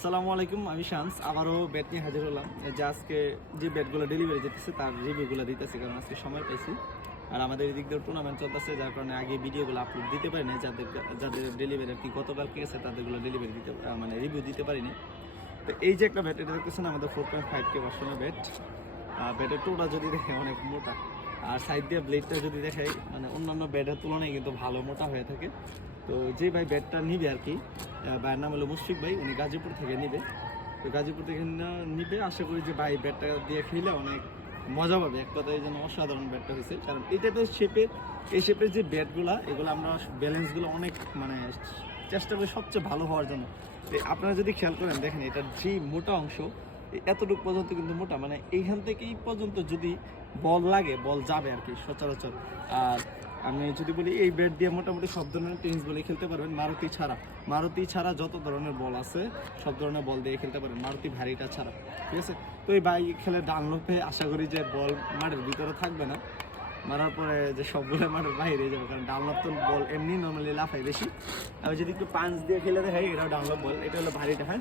আসসালামু আলাইকুম, আমি শামস। আবারও ব্যাট নিয়ে হাজির হলাম। যে আজকে যে ব্যাটগুলো ডেলিভারি যেতেছে, তার রিভিউগুলো দিতেছি, কারণ আজকে সময় পেয়েছি আর আমাদের এদিক দিয়ে টুর্নামেন্ট চলতেছে, যার কারণে আগে ভিডিওগুলো আপলোড দিতে পারিনি, যাদের যাদের ডেলিভারি আর কি গতকালকে গেছে তাদেরগুলো ডেলিভারি দিতে মানে রিভিউ দিতে পারিনি। তো এই যে একটা ব্যাট এটা দেখতেছেন আমাদের ফোর পয়েন্ট ফাইভ কে ভার্সনের ব্যাট ব্যাটের টোটা যদি দেখে অনেক মোটা। আর সাইড দিয়ে ব্লেডটা যদি দেখাই মানে অন্যান্য ব্যাটের তুলনায় কিন্তু ভালো, মোটা হয়ে থাকে। তো যে ভাই ব্যাটটা নিবে আর কি ভাইয়ের নাম হলো মুশফিক ভাই, উনি গাজীপুর থেকে নিবে। তো গাজীপুর থেকে নিবে, আশা করি যে ভাই ব্যাটটা দিয়ে খেলে অনেক মজা পাবে। এক কথায় যেন অসাধারণ ব্যাটটা হয়েছে। কারণ এই টাইপের শেপের এই শেপের যে ব্যাটগুলা এগুলো আমরা ব্যালেন্সগুলো অনেক মানে চেষ্টা করি সবচেয়ে ভালো হওয়ার জন্য। তো আপনারা যদি খেয়াল করেন, দেখেন এটার যে মোটা অংশ এই এতটুকু পর্যন্ত কিন্তু মোটা। মানে এইখান থেকে এই পর্যন্ত যদি বল লাগে, বল যাবে আর কি সচরাচর। আর আমি যদি বলি, এই ব্যাট দিয়ে মোটামুটি সব ধরনের টেনিস বলে খেলতে পারবেন। মারুতি ছাড়া। মারুতি ছাড়া যত ধরনের বল আছে, সব ধরনের বল দিয়ে খেলতে পারবেন মারুতি ভারীটা ছাড়া। ঠিক আছে? তো এই বাইক খেলে ডানলোপে আশা করি যে বল মাঠের ভিতরে থাকবে না। মারার পরে যে সবগুলো মাঠের বাইরে যাবে, কারণ ডানলপ তো বল এমনি নর্মালি লাফায় বেশি। আর যদি একটু পাঞ্চ দিয়ে খেলে দেখাই, এটাও ডানলপ বল। এটা হলো ভারীটা হ্যাঁ?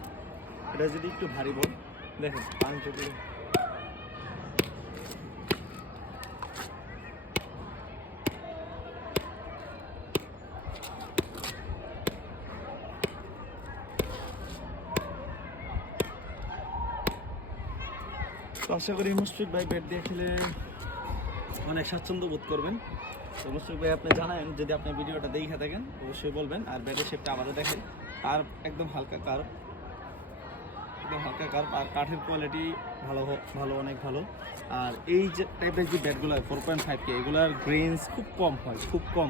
এটা যদি একটু ভারী বল। দেখেন আশা করি মুশফিক ভাই ব্যাট দিয়ে খেলে অনেক স্বাচ্ছন্দ্য বোধ করবেন। তো মুশফিক ভাই, আপনি জানাবেন যদি আপনি ভিডিওটা দেখে থাকেন, অবশ্যই বলবেন, আর ব্যাটের শেপটা আবারও দেখেন। আর একদম হালকা কার একদম হালকা কাঠের কোয়ালিটি ভালো ভালো, অনেক ভালো। আর এই যে টাইপের যে ব্যাটগুলো ফোর পয়েন্ট ফাইভ কে এগুলোর গ্রেন্স খুব কম হয়, খুব কম।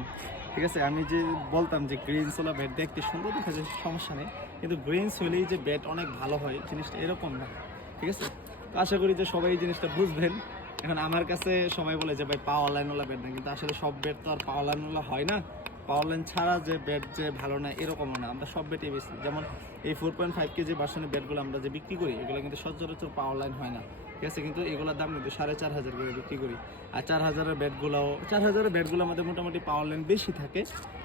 ঠিক আছে? আমি যে বলতাম যে গ্রেন্স ওলা ব্যাট দেখতে সুন্দর দেখা যায়, সমস্যা নেই। কিন্তু গ্রেন্স হলেই যে ব্যাট অনেক ভালো হয়, জিনিসটা এরকম না। ঠিক আছে? তো আশা করি যে সবাই এই জিনিসটা বুঝবেন। এখন আমার কাছে সবাই বলে যে, ভাই পাওয়ার লাইনওয়ালা ব্যাট না। কিন্তু আসলে সব ব্যাট তো আর পাওয়ার লাইনওয়ালা হয় না। পাওয়ার লাইন ছাড়া যে ব্যাট যে ভালো না এরকমও না। আমরা সব ব্যাটই বেশি যেমন এই ফোর পয়েন্ট ফাইভ কেজি ভার্সনের ব্যাটগুলো আমরা যে বিক্রি করি, এগুলো কিন্তু সচরাচর পাওয়ার লাইন হয় না। ঠিক আছে? কিন্তু এগুলোর দাম কিন্তু সাড়ে চার হাজার করে বিক্রি করি। আর চার হাজারের ব্যাটগুলোও চার হাজারের ব্যাটগুলো আমাদের মোটামুটি পাওয়ার লাইন বেশি থাকে,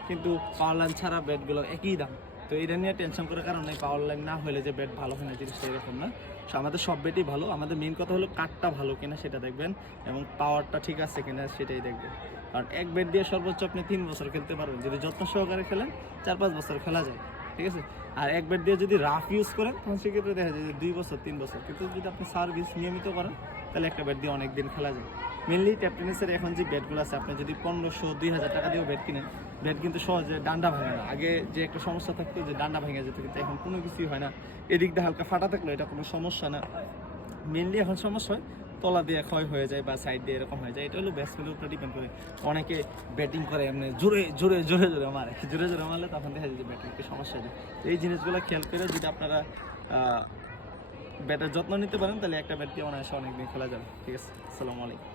কিন্তু পাওয়ার লাইন ছাড়া ব্যাটগুলো একই দাম। তো এটা নিয়ে টেনশন করার কারণে পাওয়ার লাইন না হলে যে ব্যাট ভালো হয় না, জিনিসটা এরকম না। So, আমাদের সব ব্যাটই ভালো। আমাদের মেন কথা হলো কাঠটা ভালো কিনা সেটা দেখবেন, এবং পাওয়ারটা ঠিক আছে কিনা সেটাই দেখবেন। কারণ এক ব্যাট দিয়ে সর্বোচ্চ আপনি তিন বছর খেলতে পারবেন। যদি যত্ন সহকারে খেলেন, চার পাঁচ বছর খেলা যায়, ঠিক আছে? আর এক ব্যাট দিয়ে যদি রাফ ইউজ করেন, তখন সেক্ষেত্রে দেখা যায় যে দুই বছর, তিন বছর। কিন্তু যদি আপনি সার্ভিস নিয়মিত করেন, তাহলে একটা ব্যাট দিয়ে অনেক দিন খেলা যায়। মেনলি ট্যাপটেনিসের এখন যে ব্যাটগুলো আছে, আপনি যদি পনেরোশো দুই হাজার টাকা দিয়েও ব্যাট কিনেন ব্যাট কিন্তু সহজে ডান্ডা ভাঙে না। আগে যে একটা সমস্যা থাকতো যে ডান্ডা ভেঙে যেত, কিন্তু এখন কোনো কিছুই হয় না। এদিক দিয়ে হালকা ফাটা থাকল এটা কোনো সমস্যা না। মেনলি এখন সমস্যা হয়, তলা দিয়ে ক্ষয় হয়ে যায় বা সাইড দিয়ে এরকম হয়ে যায়। এটা হলো ব্যাটসম্যানের উপরে ডিপেন্ড করে। অনেকে ব্যাটিং করে, এমনি জোরে জোরে জোরে জোরে মারে। জোরে জোরে মারলে তখন দেখা যায় যে ব্যাটিং একটু সমস্যা তো এই জিনিসগুলো খেয়াল করে যদি আপনারা ব্যাটের যত্ন নিতে পারেন, তাহলে একটা ব্যাট দিয়ে অনায়াসে অনেকদিন খেলা যাবে। ঠিক আছে? আসসালামু আলাইকুম।